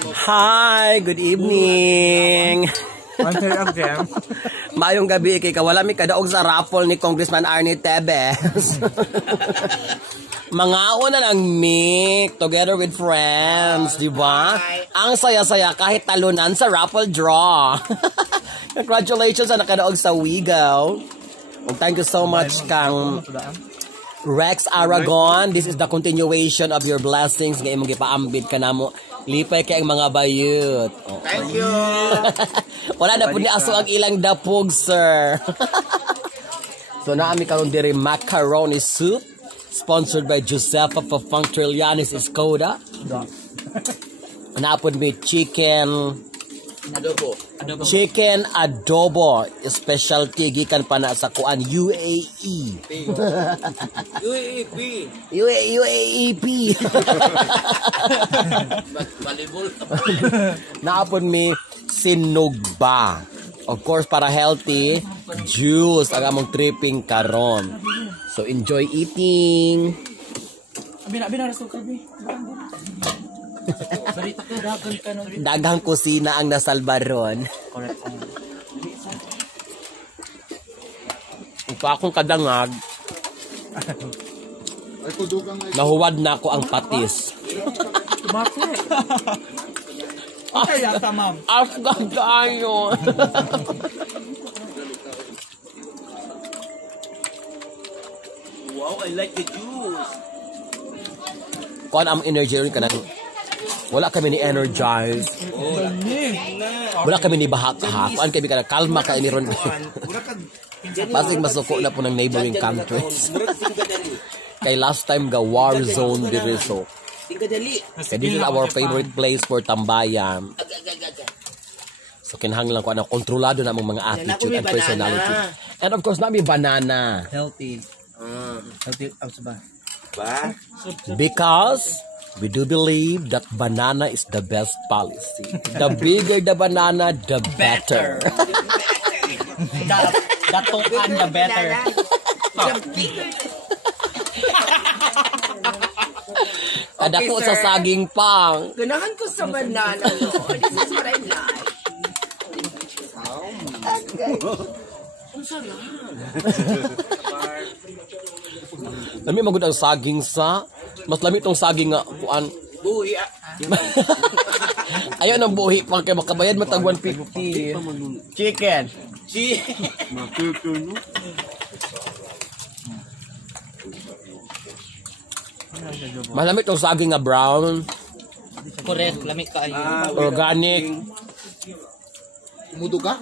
Hi, good evening. Mayong gabi kay kawala mi kadaog sa raffle ni Congressman Arnie Tebes. Mga una lang mi together with friends, di ba? Ang saya-saya kahit talunan sa raffle draw. Congratulations sa nakadaog sa Wigo. And thank you so much kang Rex Aragon. This is the continuation of your blessings nga imong gipaambit kanamo. Lipay kay ang mga bayut. Oh. Thank you. Wala na po ni aso ang ilang dapog, sir. So naami karon diri macaroni soup sponsored by Josefa Fafang Trillanes Escoda. Naapod mi chicken Adobo. Chicken adobo, specialty gikan pa na sa kuan UAE. UAEP. Balibol. Naapon mi sinugba. Of course, para healthy, juice ang among tripping karon. So enjoy eating. Daghang kusina ang nasalba ron. Pa akong kadangag. Nahuwad na ako ang patis. Asgad tayo. Wow, I like the juice. Kuan ang energy rin ka na. Wala kami ni energize. Wala kami ni bahak-hak. Kuan kami ka na kalma ka ini ron. Pasig masuko na po ng neighboring countries. Kay last time ga war zone diri so. Kaya this is our favorite place for tambayan. So kinahanglan ko ang kontrolado na mga attitude and personality. And of course, nami banana. Healthy. Healthy ba? Because we do believe that banana is the best policy. The bigger the banana, the better. The tokan, the better. Kadako sa saging pang. Ganahan ko sa banana. This is what I like. Lami magud ang saging sa mas lami tong saging nga kuan Buhi. ayaw ng buhi pang kay makabayad mo tag 150 chicken. Malamit tong saging nga brown. Correct, lami kaayo. Organic. Muduga?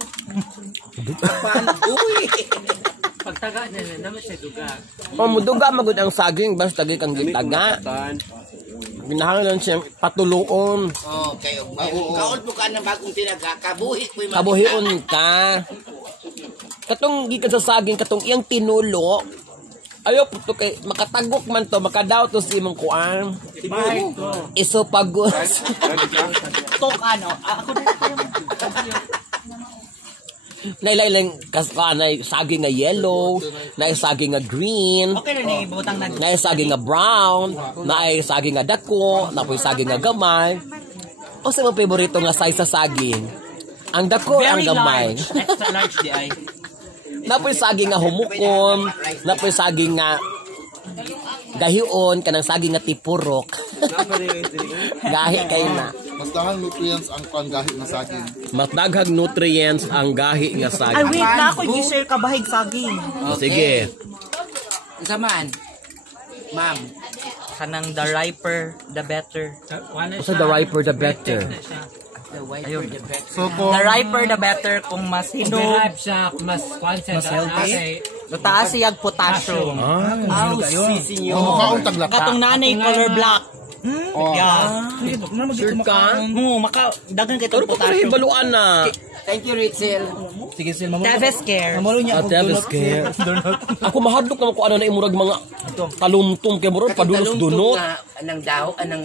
Buhi. Pagtaga na naman siya duga. Muduga magud ang saging basta gi kang gitaga. Ginahanglan siyang patuluon. Okay. Kaon po ka ng bagong tinaga. Kabuhi po yung Kabuhion ka. Katong gikan sa saging katong iyang tinulo. Ayaw po to kay makatagok man to, makadaw to si imong kuan. Isopagos. Tok ano? Ako na Nailailang nay saging nga yellow, nay saging nga green, okay na ibutang na. nay saging nga brown, nay saging nga dako, napoy saging nga gamay. O sa mga paborito nga size sa saging? Ang dako, ang gamay. Extra large di ay. Napoy saging nga humukom, napoy saging nga gahion, kanang saging nga tipurok. Gahi kay na. Mas daghang nutrients ang panggahi nga saging. Mas daghang nutrients ang gahi nga Ay, saging. wait na ako. I-share ka bahig saging. Sige. Saman. Ma'am. Kanang the riper, the better. So the riper the better. The whiter the better. So kung The riper, the better. Kung mas hinog, mas healthy. Mataas siyag potassium. mukhaong taglaka. Katong nanay color black. Yeah. Sure ka? Dagan kay Pero itong pa potassium. baluan na. Thank you, Ritzel. Sige, Sil. Teves care. Ako mahadlok naman ko ano na imurag mga talumtum kay murag padulot-dunot. Anang daw, anang,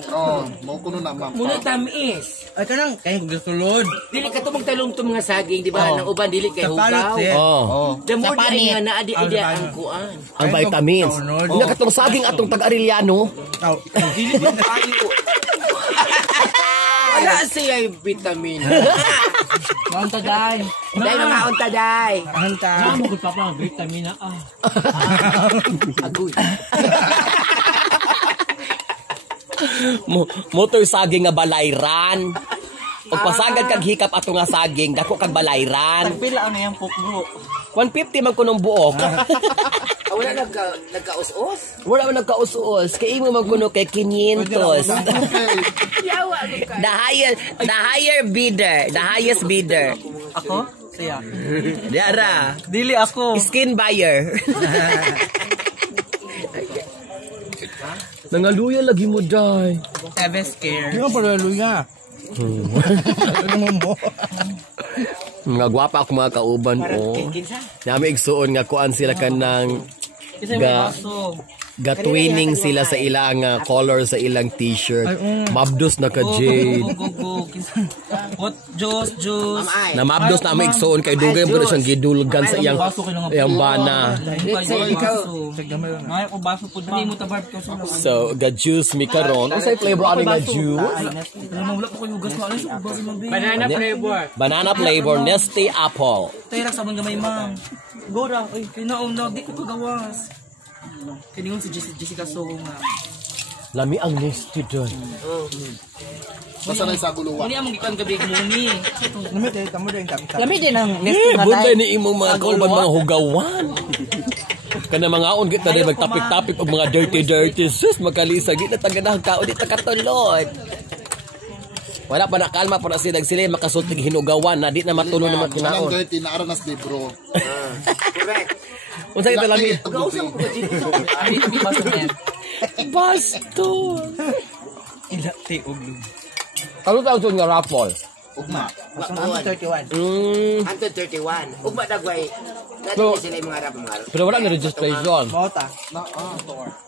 Mo kuno na ma'am. muna tamis. Ay, kanang, kaya kong gusulod. Dili ka ito magtalumtum nga saging, di ba? Nang uban, dili kay hugaw. Oh. The more Sa na panit. nga naadi-adi ang kuan. Ang vitamins. Nga katong saging atong tag-Arellano. Dili din tayo. Wala siya yung vitamin. Maunta day. Dahil na maunta, day. Maunta. Mamugod pa pa, vitamin na Agoy. Motor saging nga balayran. Pag pasagad kag hikap ato nga saging, dako kag balayran. Pila ano yung pukro? 150 man kunong buok. Wala nagkaus-us? Wala man nagkaus-us. Kay imo man kuno kay 500. The highest bidder. Ako? Siya. Diara. Dili ako. Skin buyer. Nangaluya lagi mo, day. Tavis care. Hindi ka pala luya. Mga gwapa ako mga kauban ko. Nami igsuon nga kuan sila kanang ga twinning sila sa ilang color sa ilang t-shirt. Mabdos na ka Jade. What juice? Na mabdos na may igsuon kay dugay mo na siyang gidulgan sa iyang bana. May ko baso pud dili mo tabarb ko sa. So, ga juice mi karon. Unsay flavor ani nga juice? Wala ko yugas ko alas ubas man be. Banana flavor. Banana flavor Nesty apple. Tayra sa man gamay mang. Gora, oy, kinaon na di ko pagawas. Kiningon si Jessica Soho nga. Lami ang Nesty doon. Basta na sa guluwa. Ini among gikan gabi muni. Lami din ang nesty na Bunday day. ni imong mga kauban mga hugawan. Kana mga on kita day magtapik-tapik og mga dirty. Sus magkalisa gid na taganah kaon di ta katulod. Wala pa nakalma para sila makasultig hinugawan na di na matulo na Walang makinaon. dirty na aranas libro. Correct. Unsa kita lami? Abi baso men. Basto. Ila ti uglo. Kalu taw nga raffle. Ugma. Wakon. 31. Anto 31. Ugma dagway. So- Natin sila yung mga rap mga rap. Pero wala na registration. Mota.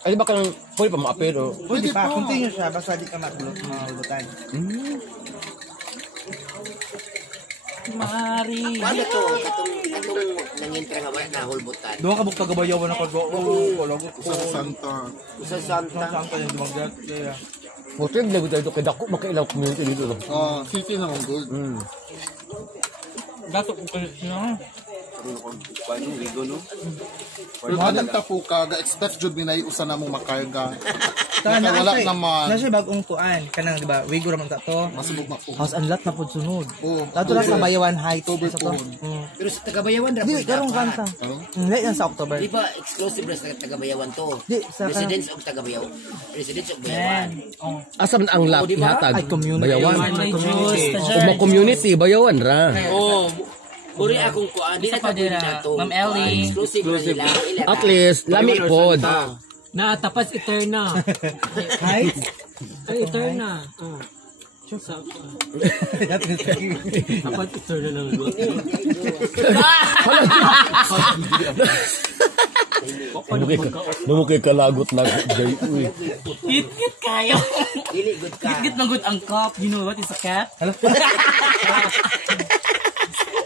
Ay di ba kanang pwede pa maapero? Pwede pa, continue siya, basta di ka maghulutan. Mari. Ano to? Itong nangintra nga wala na hulbutan. Doon ka bukta gabayawan ako go. Sa Santa. Sa Santa. Saan ka yung dumagdat? Motiv na gud kay dako makailaw community dito. City naman good. Gato ko na. Mga nagtapuka, ga-expect jud minay usa na mong makarga. Kaya wala naman. Na siya bagong kuan. Kanang diba, wigo raman ta to. Masubog na po. House and lot na po sunod. Oo. Dato na sa Bayawan Heights. October Sa to. po. Pero sa Tagabayawan rap. Di, karong kansa. Ano? Hindi yan sa October. Di ba exclusive na sa Tagabayawan to? Di, sa Residence of Tagabayaw. Residence of Bayawan. Oh. Asa man ang lot ihatag? Ay, community. Bayawan. May juice. Ug mo community bayawan ra. Oh. Uri akong kuan. Di na pa tapo dira. na to. Ma'am Ellie. Exclusive na nila. At least lami pod. Tapas Eterna. Heights? Ay, Eterna. Tapas Eterna lang. Namo kay kalagot na jay uy. Hit kayo. Dili good ka. Hit na good ang cup. You know what is a cat?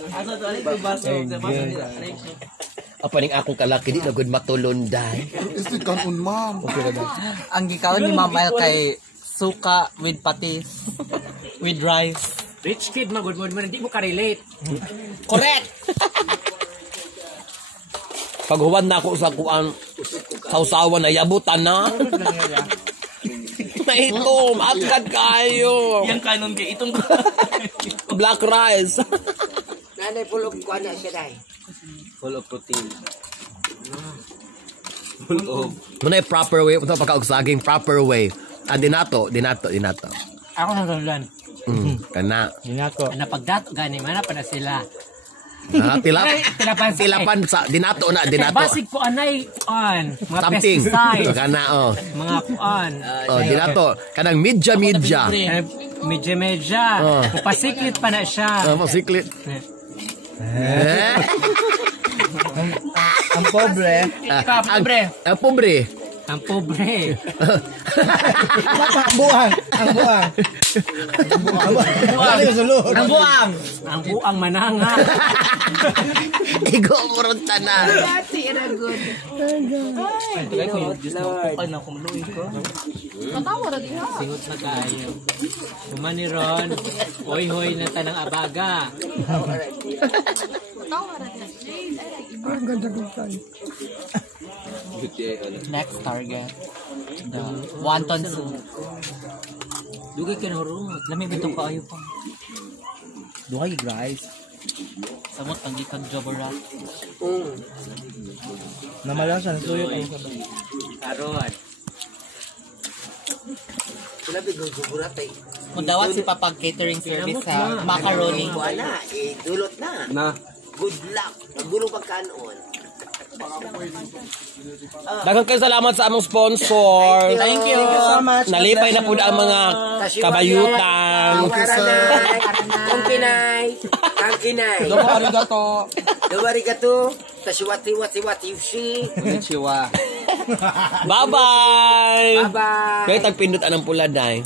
Ato to ali ko baso. Baso nila. Apaning akong kalaki di na gud matulunday. Istig kanon ma'am. Ang gikaon ni Ma'am El kay suka with patis. With rice. Rich kid, magod mo, hindi mo ka-relate. Correct. Paghuwan na ako sa kuan sausawan na yabutan na. Maitom, atkat kayo. Yang kanon kay itong Black rice. Nanay pulog kuan na siya dai. full of protein. Muna proper way, ito pagkaugsaging proper way. Dinato. Ako nang ganulan. Kana. Ginako. Napagdato gani, mana pa na sila. Tilapan sa dinato. Basig po anay kuan, mga Something. pesticides, Kana mga kuan. dinato. Kanang medya. Medya. Pasiklit pa na siya. Masiklit. Ang pobre. Ang pobre. Ang pobre. Buang. Ang buang. Ang buang. Ang buang mananga. Igo mo ron tanan. Ay, na kumuloy ko. Singot na kayo. Kumani ron. Hoy-hoy na tanang abaga. Next target. The wonton soup. Dugay ka na ron. Lami bitong kaayo pa. Duhay, guys. Samot ang gikag jabarat. Namala siya. Nasuyo kayo sa ba? Karon. Sila bigugurat ay. Kung dawat si Papag catering service sa macaroni. Wala, dulot na. Good luck. Nagulong pagkanoon. Daghang kayo salamat sa among sponsor. Thank you. So much. Nalipay na po ang mga kabayutan. Ang kinay. Ang kinay. Domo arigato. Dawarigato. Tashiwati-wati-wati shi. Konnichiwa. Bye-bye! Bye-bye. Kaya tagpindot anang pula, day.